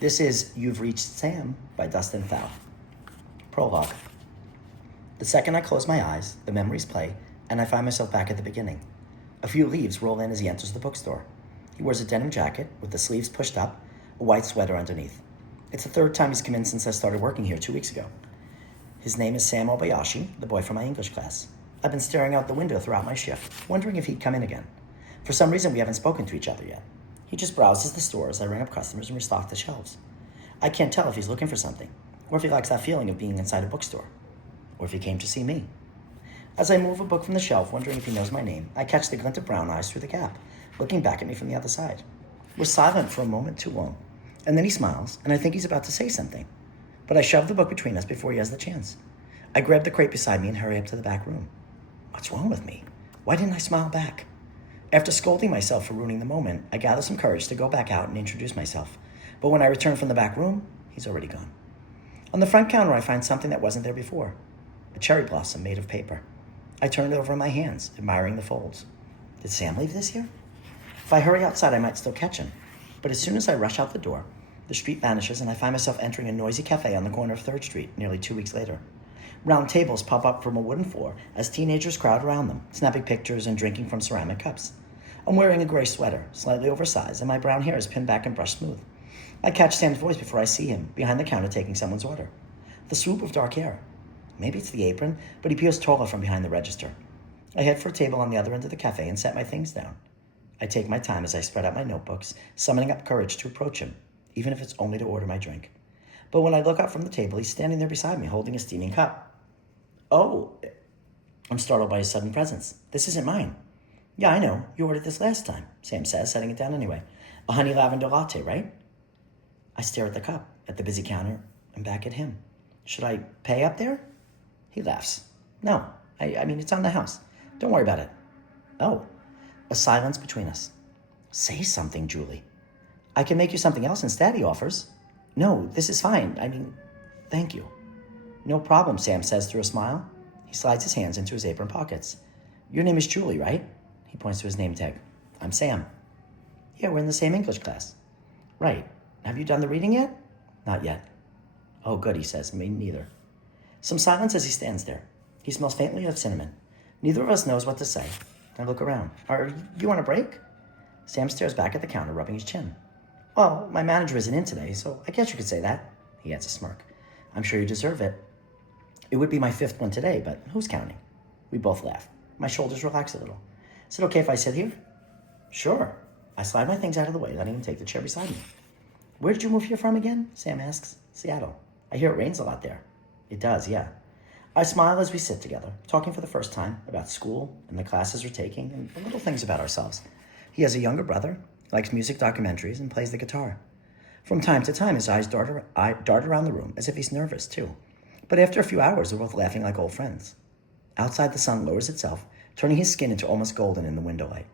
This is You've Reached Sam by Dustin Thao. Prologue. The second I close my eyes, the memories play, and I find myself back at the beginning. A few leaves roll in as he enters the bookstore. He wears a denim jacket with the sleeves pushed up, a white sweater underneath. It's the third time he's come in since I started working here 2 weeks ago. His name is Sam Obayashi, the boy from my English class. I've been staring out the window throughout my shift, wondering if he'd come in again. For some reason, we haven't spoken to each other yet. He just browses the store as I ring up customers and restock the shelves. I can't tell if he's looking for something, or if he likes that feeling of being inside a bookstore, or if he came to see me. As I move a book from the shelf, wondering if he knows my name, I catch the glint of brown eyes through the gap, looking back at me from the other side. We're silent for a moment too long, and then he smiles, and I think he's about to say something. But I shove the book between us before he has the chance. I grab the crate beside me and hurry up to the back room. What's wrong with me? Why didn't I smile back? After scolding myself for ruining the moment, I gather some courage to go back out and introduce myself. But when I return from the back room, he's already gone. On the front counter, I find something that wasn't there before. A cherry blossom made of paper. I turn it over in my hands, admiring the folds. Did Sam leave this here? If I hurry outside, I might still catch him. But as soon as I rush out the door, the street vanishes and I find myself entering a noisy cafe on the corner of 3rd Street nearly 2 weeks later. Round tables pop up from a wooden floor as teenagers crowd around them, snapping pictures and drinking from ceramic cups. I'm wearing a gray sweater, slightly oversized, and my brown hair is pinned back and brushed smooth. I catch Sam's voice before I see him, behind the counter taking someone's order. The swoop of dark hair. Maybe it's the apron, but he peels taller from behind the register. I head for a table on the other end of the cafe and set my things down. I take my time as I spread out my notebooks, summoning up courage to approach him, even if it's only to order my drink. But when I look up from the table, he's standing there beside me, holding a steaming cup. Oh, I'm startled by his sudden presence. This isn't mine. Yeah, I know. You ordered this last time, Sam says, setting it down anyway. A honey lavender latte, right? I stare at the cup, at the busy counter, and back at him. Should I pay up there? He laughs. No, I mean, it's on the house. Don't worry about it. Oh, a silence between us. Say something, Julie. I can make you something else instead, he offers. No, this is fine. I mean, thank you. No problem, Sam says through a smile. He slides his hands into his apron pockets. Your name is Julie, right? He points to his name tag. I'm Sam. Yeah, we're in the same English class. Right. Have you done the reading yet? Not yet. Oh, good, he says. Me neither. Some silence as he stands there. He smells faintly of cinnamon. Neither of us knows what to say. I look around. Are you on a break? Sam stares back at the counter, rubbing his chin. Well, my manager isn't in today, so I guess you could say that. He adds a smirk. I'm sure you deserve it. It would be my 5th one today, but who's counting? We both laugh. My shoulders relax a little. Is it okay if I sit here? Sure. I slide my things out of the way, letting him take the chair beside me. Where did you move here from again? Sam asks. Seattle. I hear it rains a lot there. It does, yeah. I smile as we sit together, talking for the first time about school and the classes we're taking and the little things about ourselves. He has a younger brother, likes music documentaries, and plays the guitar. From time to time, his eyes dart around the room as if he's nervous, too. But after a few hours, we're both laughing like old friends. Outside, the sun lowers itself, turning his skin into almost golden in the window light.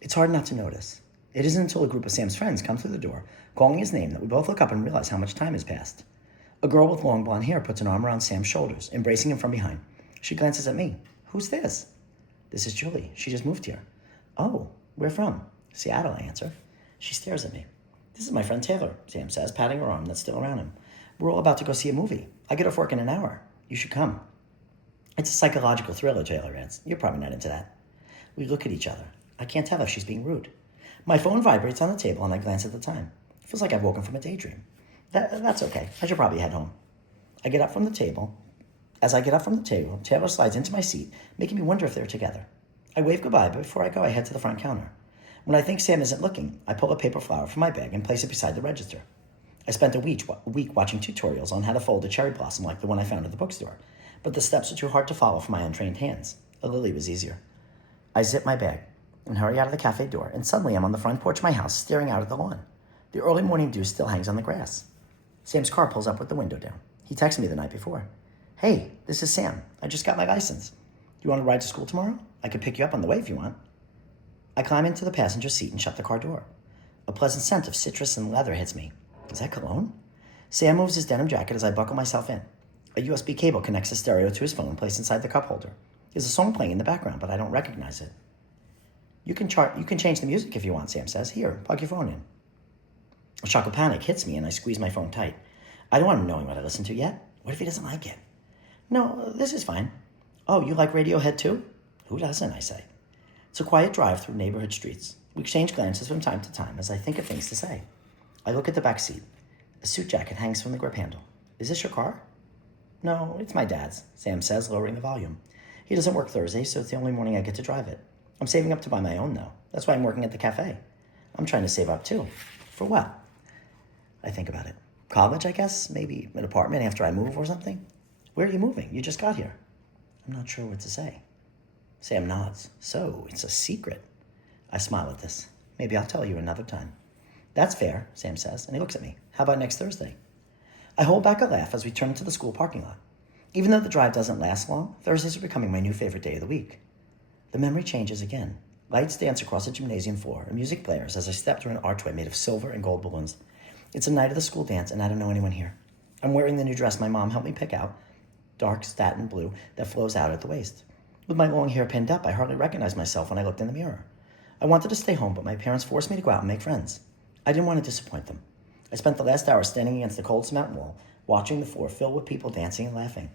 It's hard not to notice. It isn't until a group of Sam's friends come through the door, calling his name, that we both look up and realize how much time has passed. A girl with long blonde hair puts an arm around Sam's shoulders, embracing him from behind. She glances at me. Who's this? This is Julie. She just moved here. Oh, where from? Seattle, I answer. She stares at me. This is my friend Taylor, Sam says, patting her arm that's still around him. We're all about to go see a movie. I get off work in an hour. You should come. It's a psychological thriller, Taylor adds. You're probably not into that. We look at each other. I can't tell if she's being rude. My phone vibrates on the table and I glance at the time. It feels like I've woken from a daydream. That's okay. I should probably head home. I get up from the table. As I get up from the table, Taylor slides into my seat, making me wonder if they're together. I wave goodbye, but before I go, I head to the front counter. When I think Sam isn't looking, I pull a paper flower from my bag and place it beside the register. I spent a week watching tutorials on how to fold a cherry blossom like the one I found at the bookstore, but the steps are too hard to follow for my untrained hands. A lily was easier. I zip my bag and hurry out of the cafe door, and suddenly I'm on the front porch of my house, staring out at the lawn. The early morning dew still hangs on the grass. Sam's car pulls up with the window down. He texted me the night before. Hey, this is Sam. I just got my license. Do you want to ride to school tomorrow? I could pick you up on the way if you want. I climb into the passenger seat and shut the car door. A pleasant scent of citrus and leather hits me. Is that cologne? Sam moves his denim jacket as I buckle myself in. A USB cable connects the stereo to his phone placed inside the cup holder. There's a song playing in the background, but I don't recognize it. You can change the music if you want, Sam says. Here, plug your phone in. A shock of panic hits me and I squeeze my phone tight. I don't want him knowing what I listen to yet. What if he doesn't like it? No, this is fine. Oh, you like Radiohead too? Who doesn't, I say. It's a quiet drive through neighborhood streets. We exchange glances from time to time as I think of things to say. I look at the back seat. A suit jacket hangs from the grip handle. Is this your car? No, it's my dad's, Sam says, lowering the volume. He doesn't work Thursday, so it's the only morning I get to drive it. I'm saving up to buy my own, though. That's why I'm working at the cafe. I'm trying to save up, too. For what? I think about it. College, I guess? Maybe an apartment after I move or something? Where are you moving? You just got here. I'm not sure what to say. Sam nods. So, it's a secret. I smile at this. Maybe I'll tell you another time. That's fair, Sam says, and he looks at me. How about next Thursday? I hold back a laugh as we turn into the school parking lot. Even though the drive doesn't last long, Thursdays are becoming my new favorite day of the week. The memory changes again. Lights dance across the gymnasium floor, and music blares as I step through an archway made of silver and gold balloons. It's a night of the school dance, and I don't know anyone here. I'm wearing the new dress my mom helped me pick out, dark satin blue that flows out at the waist. With my long hair pinned up, I hardly recognized myself when I looked in the mirror. I wanted to stay home, but my parents forced me to go out and make friends. I didn't want to disappoint them. I spent the last hour standing against the cold cement wall, watching the floor filled with people dancing and laughing.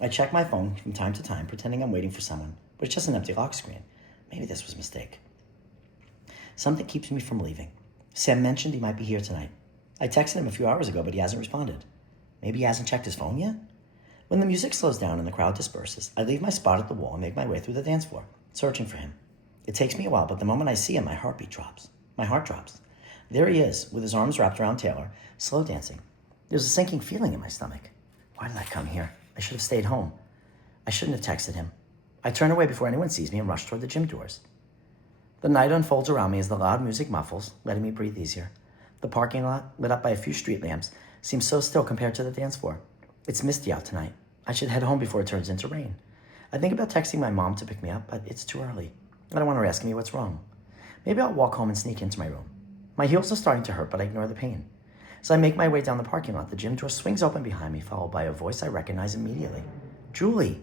I check my phone from time to time, pretending I'm waiting for someone, but it's just an empty lock screen. Maybe this was a mistake. Something keeps me from leaving. Sam mentioned he might be here tonight. I texted him a few hours ago, but he hasn't responded. Maybe he hasn't checked his phone yet? When the music slows down and the crowd disperses, I leave my spot at the wall and make my way through the dance floor, searching for him. It takes me a while, but the moment I see him, my heart drops. There he is, with his arms wrapped around Taylor, slow dancing. There's a sinking feeling in my stomach. Why did I come here? I should have stayed home. I shouldn't have texted him. I turn away before anyone sees me and rush toward the gym doors. The night unfolds around me as the loud music muffles, letting me breathe easier. The parking lot, lit up by a few street lamps, seems so still compared to the dance floor. It's misty out tonight. I should head home before it turns into rain. I think about texting my mom to pick me up, but it's too early. I don't want her asking me what's wrong. Maybe I'll walk home and sneak into my room. My heels are starting to hurt, but I ignore the pain. As I make my way down the parking lot, the gym door swings open behind me, followed by a voice I recognize immediately. Julie!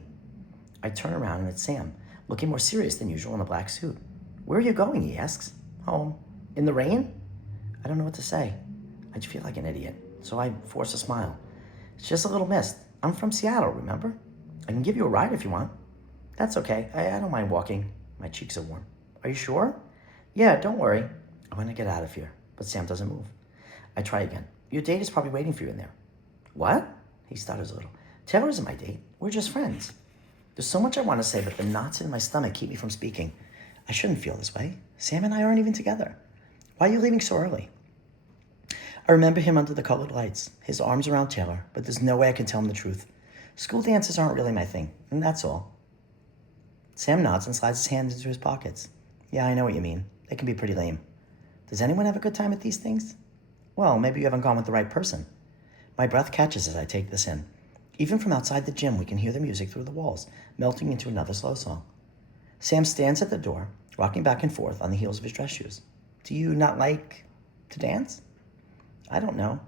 I turn around and it's Sam, looking more serious than usual in a black suit. Where are you going, he asks. Home. In the rain? I don't know what to say. I just feel like an idiot, so I force a smile. It's just a little mist. I'm from Seattle, remember? I can give you a ride if you want. That's okay. I don't mind walking. My cheeks are warm. Are you sure? Yeah, don't worry. I want to get out of here, but Sam doesn't move. I try again. Your date is probably waiting for you in there. What? He stutters a little. Taylor isn't my date. We're just friends. There's so much I want to say, but the knots in my stomach keep me from speaking. I shouldn't feel this way. Sam and I aren't even together. Why are you leaving so early? I remember him under the colored lights, his arms around Taylor, but there's no way I can tell him the truth. School dances aren't really my thing, and that's all. Sam nods and slides his hands into his pockets. Yeah, I know what you mean. They can be pretty lame. Does anyone have a good time at these things? Well, maybe you haven't gone with the right person. My breath catches as I take this in. Even from outside the gym, we can hear the music through the walls, melting into another slow song. Sam stands at the door, rocking back and forth on the heels of his dress shoes. Do you not like to dance? I don't know.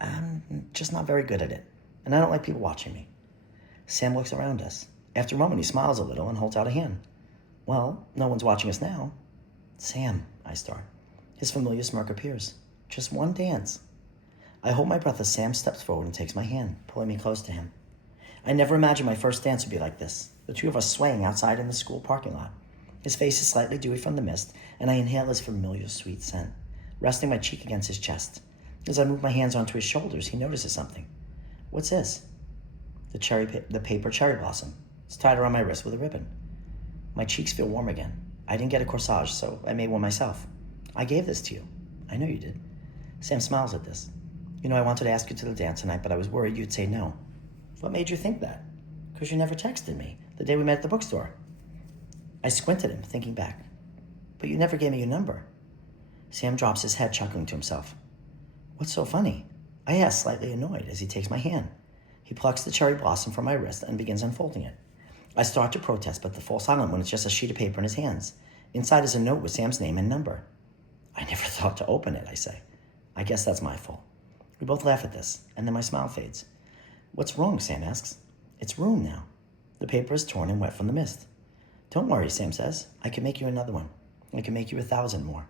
I'm just not very good at it, and I don't like people watching me. Sam looks around us. After a moment, he smiles a little and holds out a hand. Well, no one's watching us now. Sam, I start. His familiar smirk appears. Just one dance. I hold my breath as Sam steps forward and takes my hand, pulling me close to him. I never imagined my first dance would be like this, the two of us swaying outside in the school parking lot. His face is slightly dewy from the mist, and I inhale his familiar sweet scent, resting my cheek against his chest. As I move my hands onto his shoulders, he notices something. What's this? The paper cherry blossom. It's tied around my wrist with a ribbon. My cheeks feel warm again. I didn't get a corsage, so I made one myself. I gave this to you. I know you did. Sam smiles at this. You know, I wanted to ask you to the dance tonight, but I was worried you'd say no. What made you think that? Because you never texted me the day we met at the bookstore. I squinted at him, thinking back. But you never gave me your number. Sam drops his head, chuckling to himself. What's so funny? I ask, slightly annoyed, as he takes my hand. He plucks the cherry blossom from my wrist and begins unfolding it. I start to protest, but fall silent when it's just a sheet of paper in his hands. Inside is a note with Sam's name and number. I never thought to open it, I say. I guess that's my fault. We both laugh at this, and then my smile fades. What's wrong, Sam asks. It's ruined now. The paper is torn and wet from the mist. Don't worry, Sam says. I can make you another one. I can make you 1,000 more.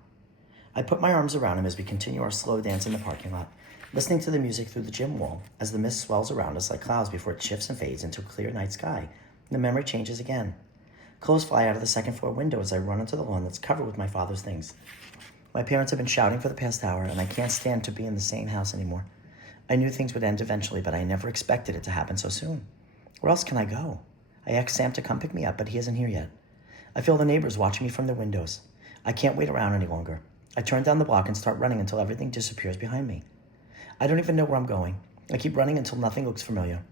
I put my arms around him as we continue our slow dance in the parking lot, listening to the music through the gym wall as the mist swells around us like clouds before it shifts and fades into a clear night sky. The memory changes again. Clothes fly out of the second floor window as I run onto the lawn that's covered with my father's things. My parents have been shouting for the past hour, and I can't stand to be in the same house anymore. I knew things would end eventually, but I never expected it to happen so soon. Where else can I go? I asked Sam to come pick me up, but he isn't here yet. I feel the neighbors watching me from the windows. I can't wait around any longer. I turn down the block and start running until everything disappears behind me. I don't even know where I'm going. I keep running until nothing looks familiar.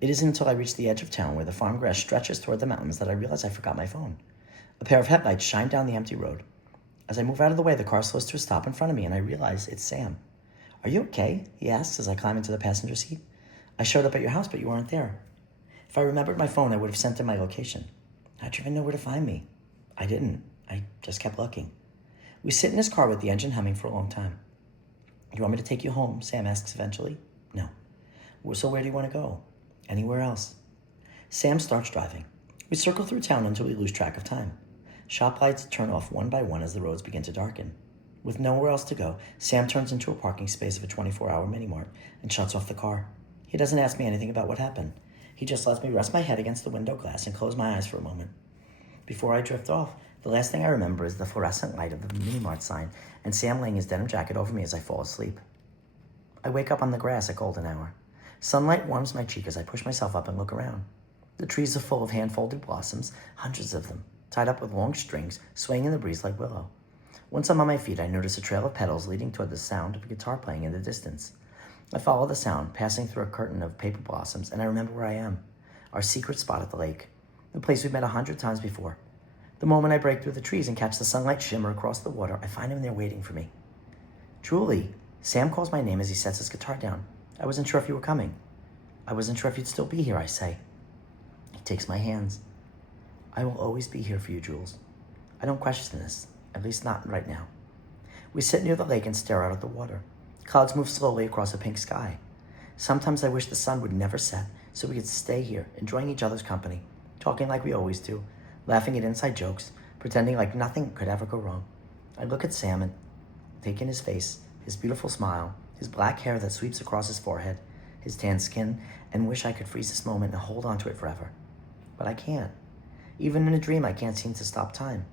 It isn't until I reach the edge of town where the farm grass stretches toward the mountains that I realize I forgot my phone. A pair of headlights shine down the empty road. As I move out of the way, the car slows to a stop in front of me, and I realize it's Sam. "Are you okay?" he asks as I climb into the passenger seat. "I showed up at your house, but you weren't there." If I remembered my phone, I would have sent him my location. How'd you even know where to find me? I didn't. I just kept looking. We sit in his car with the engine humming for a long time. "You want me to take you home?" Sam asks eventually. "No." "So where do you want to go?" "Anywhere else." Sam starts driving. We circle through town until we lose track of time. Shop lights turn off one by one as the roads begin to darken. With nowhere else to go, Sam turns into a parking space of a 24-hour mini-mart and shuts off the car. He doesn't ask me anything about what happened. He just lets me rest my head against the window glass and close my eyes for a moment. Before I drift off, the last thing I remember is the fluorescent light of the mini-mart sign and Sam laying his denim jacket over me as I fall asleep. I wake up on the grass at golden hour. Sunlight warms my cheek as I push myself up and look around. The trees are full of hand-folded blossoms, hundreds of them, tied up with long strings, swaying in the breeze like willow. Once I'm on my feet, I notice a trail of petals leading toward the sound of a guitar playing in the distance. I follow the sound, passing through a curtain of paper blossoms, and I remember where I am. Our secret spot at the lake. The place we've met 100 times before. The moment I break through the trees and catch the sunlight shimmer across the water, I find him there waiting for me. "Julie." Sam calls my name as he sets his guitar down. "I wasn't sure if you were coming." "I wasn't sure if you'd still be here," I say. He takes my hands. "I will always be here for you, Jules. I don't question this, at least not right now." We sit near the lake and stare out at the water. Clouds move slowly across a pink sky. Sometimes I wish the sun would never set so we could stay here, enjoying each other's company, talking like we always do, laughing at inside jokes, pretending like nothing could ever go wrong. I look at Sam and take in his face, his beautiful smile, his black hair that sweeps across his forehead, his tan skin, and wish I could freeze this moment and hold on to it forever. But I can't. Even in a dream, I can't seem to stop time.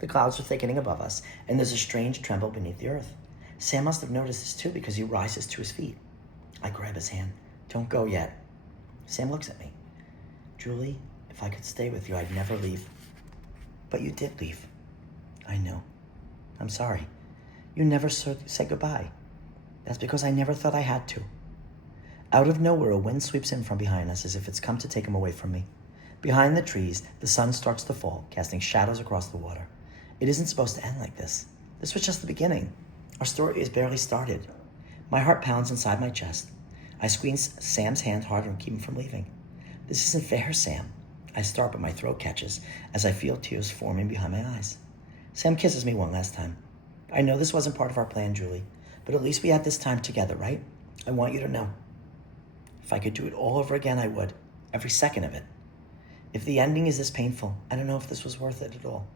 The clouds are thickening above us, and there's a strange tremble beneath the earth. Sam must have noticed this too because he rises to his feet. I grab his hand. "Don't go yet." Sam looks at me. "Julie, if I could stay with you, I'd never leave." "But you did leave." "I know. I'm sorry. You never said goodbye." "That's because I never thought I had to." Out of nowhere, a wind sweeps in from behind us as if it's come to take him away from me. Behind the trees, the sun starts to fall, casting shadows across the water. It isn't supposed to end like this. This was just the beginning. Our story is barely started. My heart pounds inside my chest. I squeeze Sam's hand harder and keep him from leaving. "This isn't fair, Sam." I start, but my throat catches as I feel tears forming behind my eyes. Sam kisses me one last time. "I know this wasn't part of our plan, Julie, but at least we had this time together, right? I want you to know. If I could do it all over again, I would. Every second of it. If the ending is this painful, I don't know if this was worth it at all."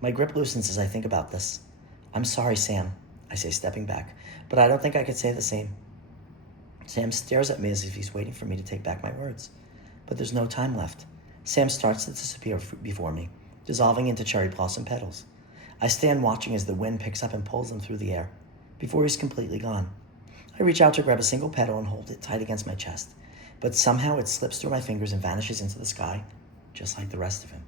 My grip loosens as I think about this. "I'm sorry, Sam," I say, stepping back, "but I don't think I could say the same." Sam stares at me as if he's waiting for me to take back my words. But there's no time left. Sam starts to disappear before me, dissolving into cherry blossom petals. I stand watching as the wind picks up and pulls them through the air, before he's completely gone. I reach out to grab a single petal and hold it tight against my chest, but somehow it slips through my fingers and vanishes into the sky, just like the rest of him.